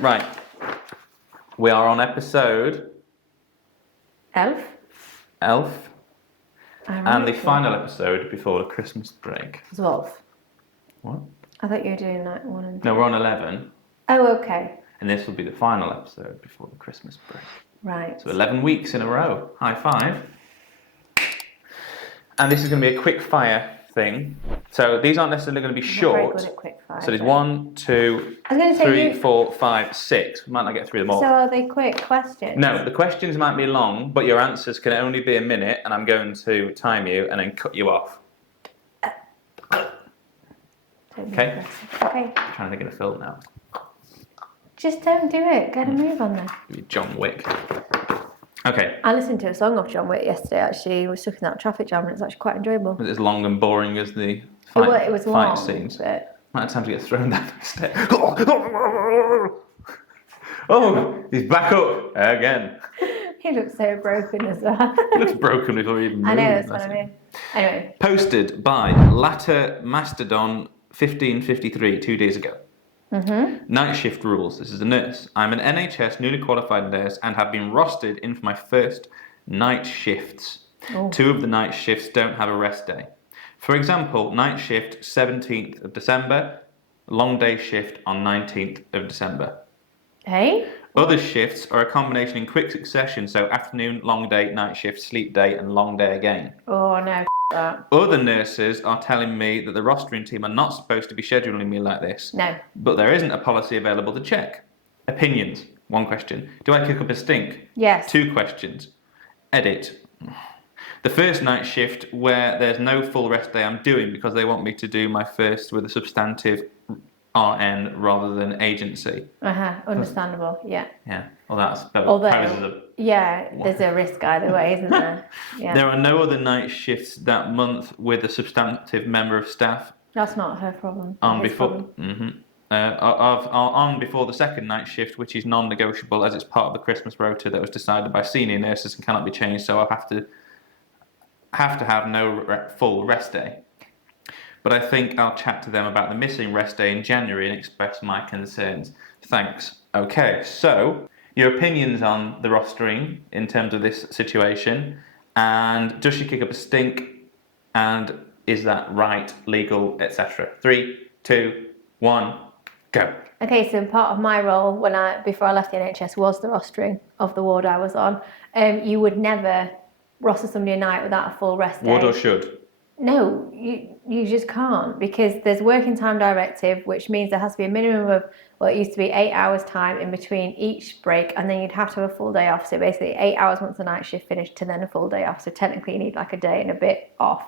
Right. We are on episode... Elf? And the final episode before the Christmas break. 12. What? I thought you were doing like 1 and 2. No, we're on 11. Oh, okay. And this will be the final episode before the Christmas break. Right. So 11 weeks in a row. High five. And this is going to be a quick fire thing. So these aren't necessarily going to be short. Very good at quick fire. So there's 1, 2, I was going to say 3, 4, 5, 6. We might not get through them all. So are they quick questions? No, the questions might be long, but your answers can only be a minute, and I'm going to time you and then cut you off. Okay? Okay. I'm trying to think of the film now. Just don't do it. Get a move on there. Maybe John Wick. Okay. I listened to a song of John Wick yesterday, actually. We were stuck in that traffic jam, and it's actually quite enjoyable. Was it as long and boring as the fight, it was fight long, scenes? But... Might have time to get thrown down the stairs. Oh, he's back up again. He looks so broken as well. He looks broken before he even moved. I know, that's what I mean. Anyway. Posted by Latter Mastodon 1553 2 days ago. Night shift rules. This is a nurse. I'm an NHS newly qualified nurse and have been rostered in for my first night shifts. Oh. 2 of the night shifts don't have a rest day. For example, night shift 17th of December, long day shift on 19th of December. Hey? Other shifts are a combination in quick succession, so afternoon, long day, night shift, sleep day, and long day again. Oh, no, that. Other nurses are telling me that the rostering team are not supposed to be scheduling me like this. No. But there isn't a policy available to check. Opinions. 1 question. Do I kick up a stink? Yes. 2 questions. Edit. The first night shift where there's no full rest day I'm doing because they want me to do my first with a substantive RN rather than agency. Understandable, yeah. Yeah, well that's poses a... Yeah, there's a risk either way, isn't there? Yeah. There are no other night shifts that month with a substantive member of staff. That's not her problem. On before the second night shift, which is non-negotiable as it's part of the Christmas rota that was decided by senior nurses and cannot be changed, so I'll have to have no full rest day. But I think I'll chat to them about the missing rest day in January and express my concerns. Thanks. Okay, so your opinions on the rostering in terms of this situation, and does she kick up a stink, and is that right, legal, etc. 3, 2, 1, go. Okay, so part of my role before I left the NHS was the rostering of the ward I was on. You would never roster somebody a night without a full rest day. Would or should? No, you just can't, because there's working time directive, which means there has to be a minimum of, well, it used to be 8 hours time in between each break, and then you'd have to have a full day off. So basically 8 hours once the night shift finished, to then a full day off. So technically you need like a day and a bit off.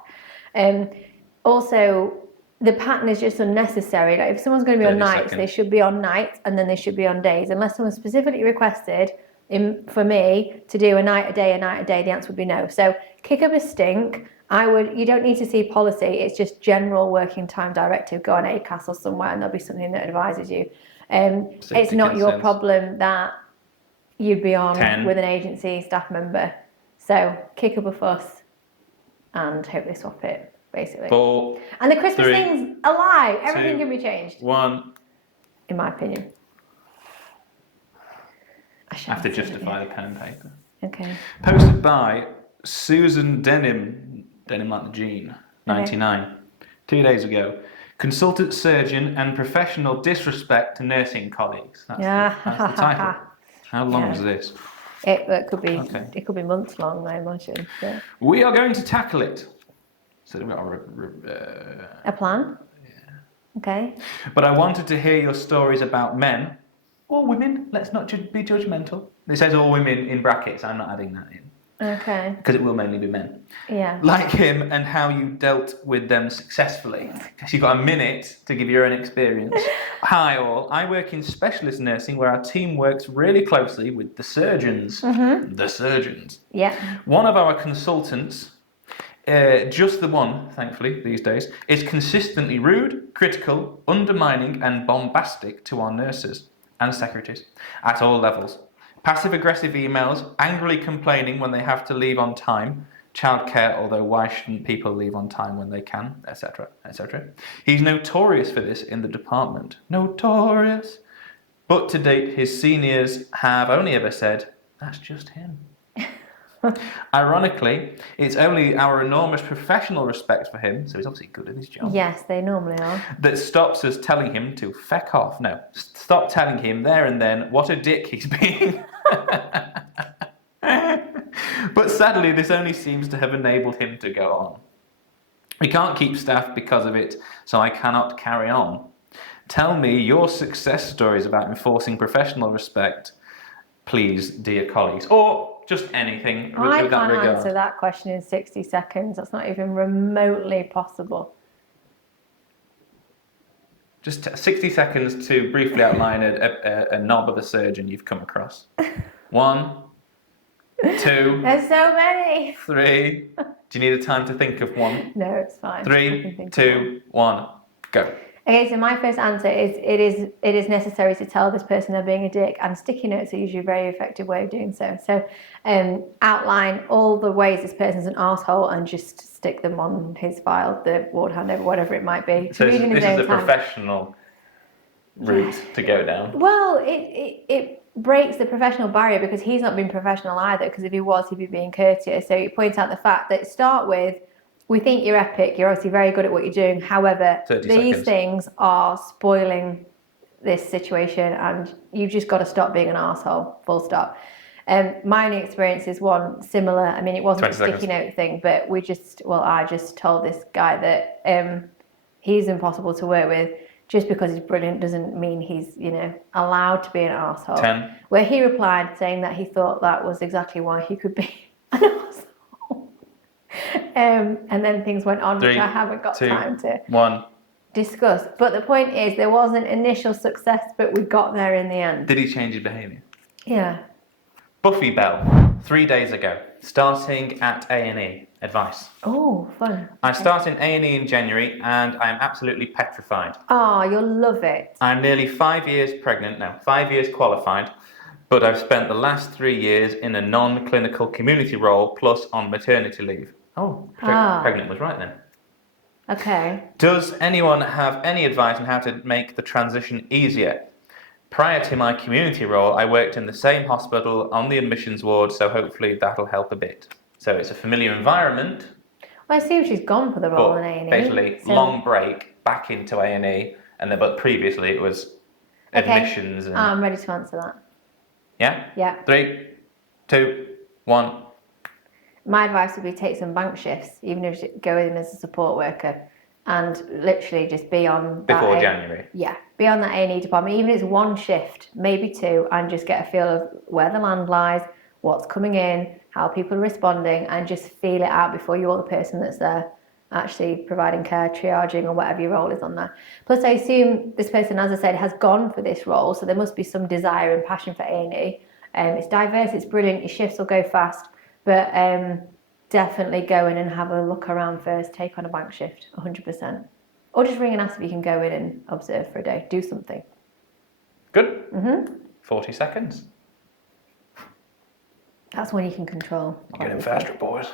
Also, the pattern is just unnecessary. Like if someone's going to be on nights, they should be on nights, and then they should be on days. Unless someone specifically requested for me to do a night a day, the answer would be no. So kick up a stink. You don't need to see policy, it's just general working time directive. Go on ACAS or somewhere and there'll be something that advises you. It's not your problem that you'd be on 10. With an agency staff member. So kick up a fuss and hope they swap it, basically. 4, and the Christmas 3, thing's a lie. Everything 2, can be changed. 1. In my opinion. I have to justify the pen and paper. Okay. Posted by Susan Denim like the jean, 99, 2 days ago. Consultant surgeon and professional disrespect to nursing colleagues. That's the title. How long is this? It could be. Okay. It could be months long, I imagine. Yeah. We are going to tackle it. So we've got a plan. Yeah. Okay. But I wanted to hear your stories about men or women. Let's not be judgmental. It says all women in brackets. I'm not adding that in. Okay. Because it will mainly be men. Yeah. Like him, and how you dealt with them successfully. Because you've got a minute to give your own experience. Hi all, I work in specialist nursing where our team works really closely with the surgeons. The surgeons. Yeah. One of our consultants, just the one, thankfully, these days, is consistently rude, critical, undermining and bombastic to our nurses and secretaries at all levels. Passive-aggressive emails, angrily complaining when they have to leave on time, childcare, although why shouldn't people leave on time when they can, etc., etc. He's notorious for this in the department. Notorious. But to date, his seniors have only ever said, "That's just him." Ironically, it's only our enormous professional respect for him, so he's obviously good at his job. Yes, they normally are. That stops us telling him to feck off. No, stop telling him there and then what a dick he's being. But sadly, this only seems to have enabled him to go on. We can't keep staff because of it, so I cannot carry on. Tell me your success stories about enforcing professional respect, please, dear colleagues. Or just anything. I can't answer that question in 60 seconds. That's not even remotely possible. Just 60 seconds to briefly outline a knob of a surgeon you've come across. 1, 2. There's so many. 3. Do you need a time to think of one? No, it's fine. 3, 2, 1, go. Okay, so my first answer is it is necessary to tell this person they're being a dick, and sticky notes are usually a very effective way of doing so. So outline all the ways this person's an arsehole and just stick them on his file, the ward handover, whatever it might be. So this is a professional route to go down. Well, it breaks the professional barrier because he's not been professional either, because if he was, he'd be being courteous. So you point out the fact that start with, we think you're epic, you're obviously very good at what you're doing. However, these things are spoiling this situation and you've just got to stop being an arsehole, full stop. My only experience is one similar. I mean, it wasn't a sticky note thing, but I just told this guy that he's impossible to work with. Just because he's brilliant doesn't mean he's, allowed to be an arsehole. 10. Where he replied saying that he thought that was exactly why he could be an arsehole. And then things went on, 3, which I haven't got 2, time to 1. discuss. But the point is, there was an initial success, but we got there in the end. Did he change his behaviour? Yeah. Buffy Bell, 3 days ago, starting at A&E. Advice. Oh, fun. I start in A&E in January and I am absolutely petrified. Oh, you'll love it. I'm nearly 5 years pregnant now, 5 years qualified, but I've spent the last 3 years in a non-clinical community role plus on maternity leave. Oh, pregnant was right then. Okay. Does anyone have any advice on how to make the transition easier? Prior to my community role, I worked in the same hospital on the admissions ward, so hopefully that'll help a bit. So it's a familiar environment. Well, I assume she's gone for the role in A&E. Basically, long break, back into A&E, but previously it was admissions. Okay. I'm ready to answer that. Yeah? Yeah. 3, 2, 1. My advice would be take some bank shifts, even if you go in as a support worker, and literally just be on that Before January. Yeah, be on that A&E department, even if it's one shift, maybe 2, and just get a feel of where the land lies, what's coming in, how people are responding, and just feel it out before you're the person that's there actually providing care, triaging, or whatever your role is on there. Plus, I assume this person, as I said, has gone for this role, so there must be some desire and passion for A&E. It's diverse, it's brilliant, your shifts will go fast, but definitely go in and have a look around first, take on a bank shift, 100%. Or just ring and ask if you can go in and observe for a day, do something. Good. 40 seconds. That's one you can control. Getting faster, boys.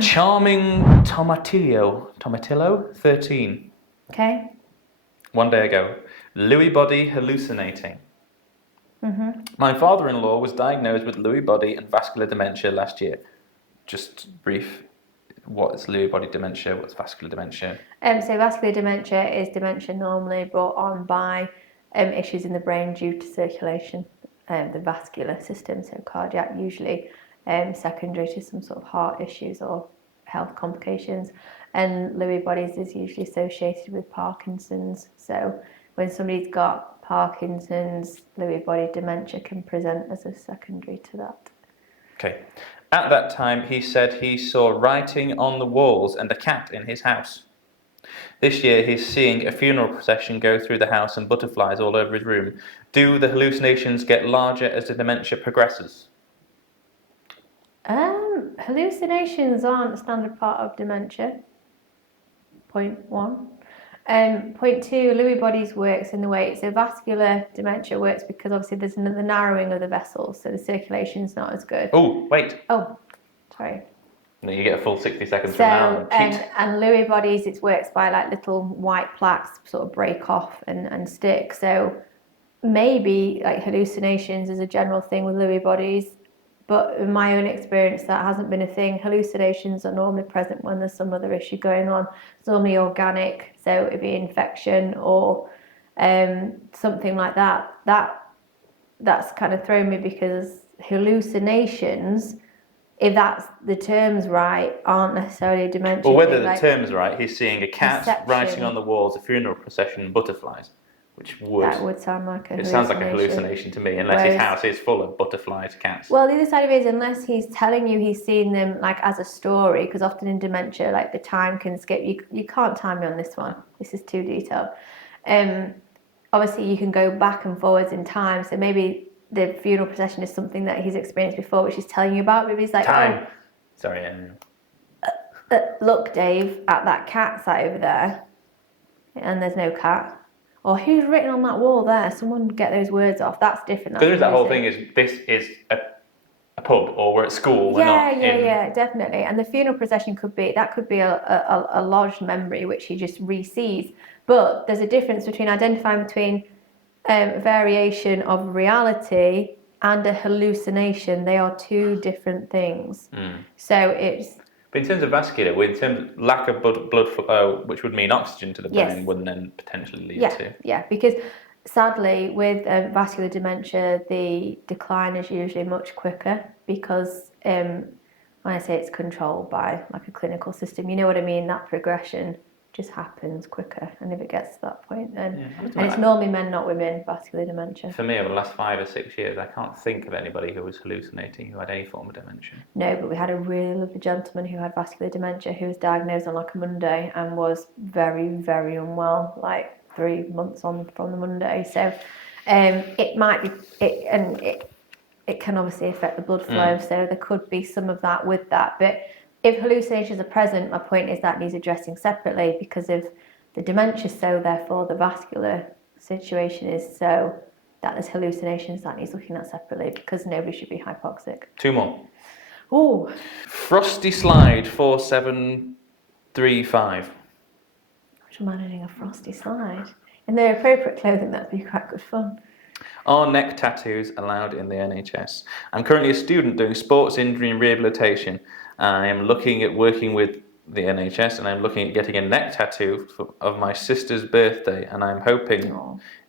Charming Tomatillo, 13. Okay. 1 day ago. Lewy body hallucinating. My father-in-law was diagnosed with Lewy body and vascular dementia last year. Just brief, what's Lewy body dementia, what's vascular dementia? So vascular dementia is dementia normally brought on by issues in the brain due to circulation. The vascular system, so cardiac usually, secondary to some sort of heart issues or health complications. And Lewy bodies is usually associated with Parkinson's. So when somebody's got Parkinson's, Lewy body dementia can present as a secondary to that. Okay. At that time, he said he saw writing on the walls and a cat in his house. This year, he's seeing a funeral procession go through the house and butterflies all over his room. Do the hallucinations get larger as the dementia progresses? Hallucinations aren't a standard part of dementia. Point 1. Point 2, Lewy bodies works in the way, so vascular dementia works because obviously there's the narrowing of the vessels, so the circulation's not as good. Oh, wait. Oh, sorry. And then you get a full 60 seconds So, from now. and Lewy bodies, it works by like little white plaques sort of break off and stick. So maybe like hallucinations is a general thing with Lewy bodies, but in my own experience, that hasn't been a thing. Hallucinations are normally present when there's some other issue going on. It's normally organic, so it'd be infection or something like that. That's kind of thrown me because hallucinations, if that's the terms right, aren't necessarily dementia. Well, whether the term's right, he's seeing a cat writing on the walls, a funeral procession, and butterflies, that would sound like a hallucination. It sounds like a hallucination to me, unless his house is full of butterflies, cats. Well, the other side of it is, unless he's telling you he's seen them like as a story, because often in dementia, like the time can skip. You can't time me on this one. This is too detailed. Obviously, you can go back and forwards in time, so maybe the funeral procession is something that he's experienced before, which he's telling you about. Maybe he's like, time. Oh, sorry, look, Dave, at that cat sat over there, and there's no cat. Or who's written on that wall there? Someone get those words off. That's different. Because there's that whole thing is this is a pub or we're at school. We're yeah, definitely. And the funeral procession could be a lodged memory which he just re-sees. But there's a difference between identifying between variation of reality and a hallucination. They are two different things. So it's. But in terms of vascular, in terms of lack of blood flow, which would mean oxygen to the brain, wouldn't then potentially lead to. Yeah, because sadly with vascular dementia, the decline is usually much quicker because when I say it's controlled by like a clinical system, you know what I mean. That progression just happens quicker, and if it gets to that point, then and it's normally men, not women, vascular dementia. For me, over the last 5 or 6 years, I can't think of anybody who was hallucinating who had any form of dementia. No, but we had a really lovely gentleman who had vascular dementia who was diagnosed on like a Monday and was very, very unwell, like 3 months on from the Monday. So it might be it can obviously affect the blood flow, so there could be some of that with that, but if hallucinations are present, my point is that needs addressing separately, because if the dementia is so, therefore the vascular situation is so, that there's hallucinations, that needs looking at separately, because nobody should be hypoxic. 2 more. Oh. Frosty Slide 4735. I'm imagining a frosty slide. In their appropriate clothing, that'd be quite good fun. Are neck tattoos allowed in the NHS? I'm currently a student doing sports injury and rehabilitation. I am looking at working with the NHS, and I'm looking at getting a neck tattoo of my sister's birthday, and I'm hoping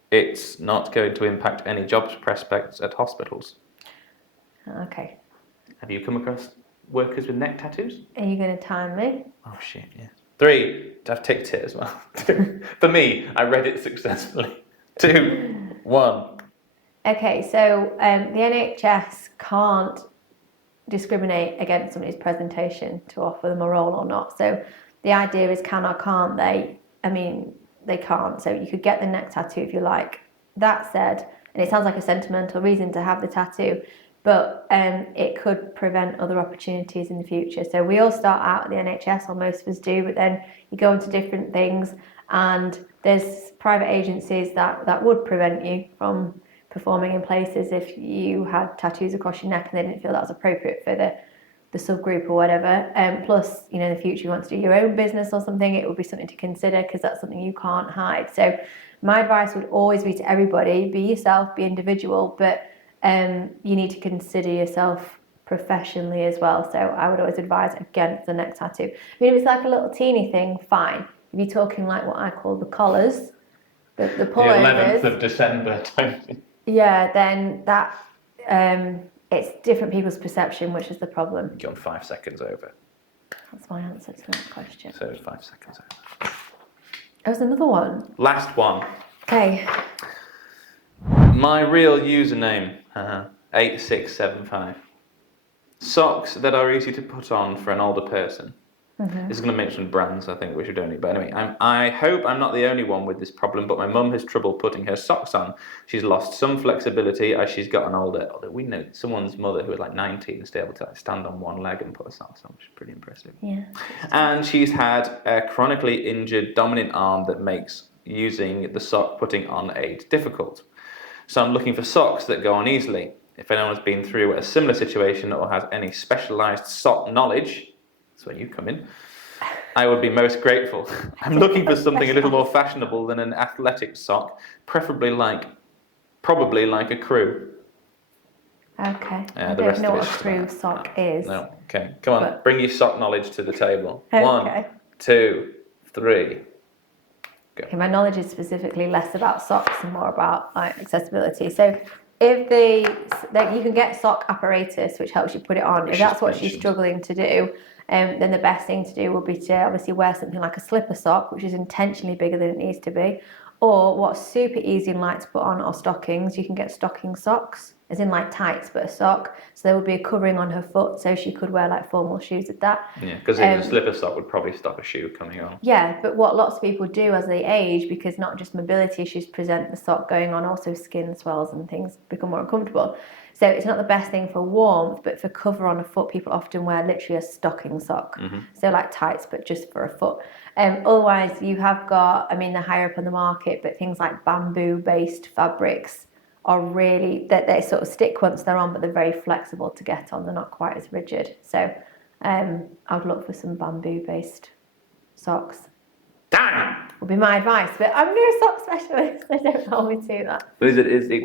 it's not going to impact any jobs prospects at hospitals. Okay. Have you come across workers with neck tattoos? Are you going to time me? Oh shit, yeah. 3, I've ticked it as well. 2, for me, I read it successfully. 2, 1. Okay, so the NHS can't discriminate against somebody's presentation to offer them a role or not. So the idea is can or can't they? I mean, they can't. So you could get the neck tattoo if you like. That said, and it sounds like a sentimental reason to have the tattoo, but it could prevent other opportunities in the future. So we all start out at the NHS, or most of us do, but then you go into different things, and there's private agencies that would prevent you from performing in places if you had tattoos across your neck and they didn't feel that was appropriate for the subgroup or whatever. Plus, you know, in the future you want to do your own business or something, it would be something to consider, because that's something you can't hide. So my advice would always be to everybody, be yourself, be individual, but you need to consider yourself professionally as well. So I would always advise against the neck tattoo. I mean, if it's like a little teeny thing, fine. If you're talking like what I call the collars, the pullovers, the 11th of December type thing. Yeah, then that it's different people's perception, which is the problem. You're on 5 seconds over. That's my answer to that question. So 5 seconds over. There was another one. Last one. Okay. My real username, 8675. Socks that are easy to put on for an older person. This is going to mention brands, I think, which we don't need. But anyway, I hope I'm not the only one with this problem, but my mum has trouble putting her socks on. She's lost some flexibility as she's gotten older. Although we know someone's mother who was like 90 and still able to stand on one leg and put her socks on, which is pretty impressive. Yeah. And she's had a chronically injured dominant arm that makes using the sock putting on aid difficult. So I'm looking for socks that go on easily. If anyone's been through a similar situation or has any specialised sock knowledge, that's where you come in, I would be most grateful. I'm looking for something a little more fashionable than an athletic sock, probably like a crew. Okay. I The don't rest know of what a it's crew sock is. No. Okay. Come on. But- Bring your sock knowledge to the table. Okay. 1, 2, 3. Okay, my knowledge is specifically less about socks and more about like accessibility. So if you can get sock apparatus which helps you put it on. If that's what she's struggling to do, then the best thing to do would be to obviously wear something like a slipper sock, which is intentionally bigger than it needs to be. Or what's super easy and light to put on are stockings. You can get stocking socks, as in like tights, but a sock. So there would be a covering on her foot, so she could wear like formal shoes with that. Yeah, because a slipper sock would probably stop a shoe coming on. Yeah, but what lots of people do as they age, because not just mobility issues present the sock going on, also skin swells and things become more uncomfortable. So it's not the best thing for warmth, but for cover on a foot, people often wear literally a stocking sock. Mm-hmm. So like tights, but just for a foot. Otherwise, you have got, they're higher up on the market, but things like bamboo-based fabrics are really, they sort of stick once they're on, but they're very flexible to get on. They're not quite as rigid. So I would look for some bamboo-based socks. Damn! Would be my advice, but I'm no sock specialist. They don't tell me to that. But it is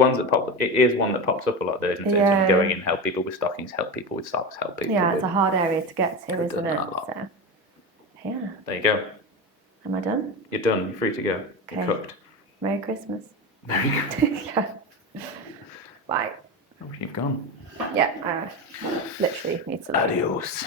one that pops up a lot. The urgency of going in, help people with stockings, help people with socks, help people. Yeah, it's a hard area to get to, isn't it? So, yeah. There you go. Am I done? You're done. You're free to go. Okay. You're cooked. Merry Christmas. Merry Christmas. Yeah. Bye. You've gone. Yeah, I literally need to leave. Adios.